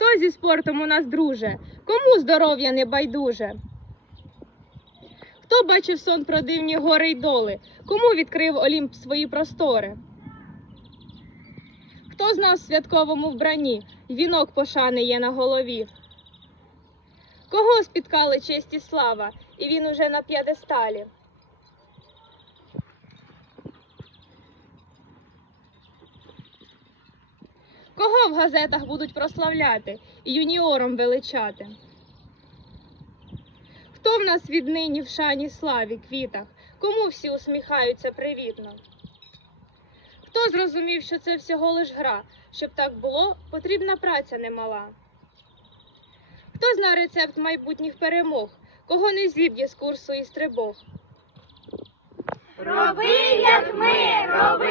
Хто зі спортом у нас друже? Кому здоров'я не байдуже? Хто бачив сон про дивні гори й доли? Кому відкрив Олімп свої простори? Хто з нас в святковому вбранні? Вінок пошани є на голові. Кого спіткали честь і слава, і він уже на п'єдесталі? Кого в газетах будуть прославляти і юніором величати? Хто в нас віднині в шані славі квітах? Кому всі усміхаються привітно? Хто зрозумів, що це всього лиш гра? Щоб так було, потрібна праця немала. Хто зна рецепт майбутніх перемог? Кого не зіб'є з курсу і стрибог? Роби, як ми, роби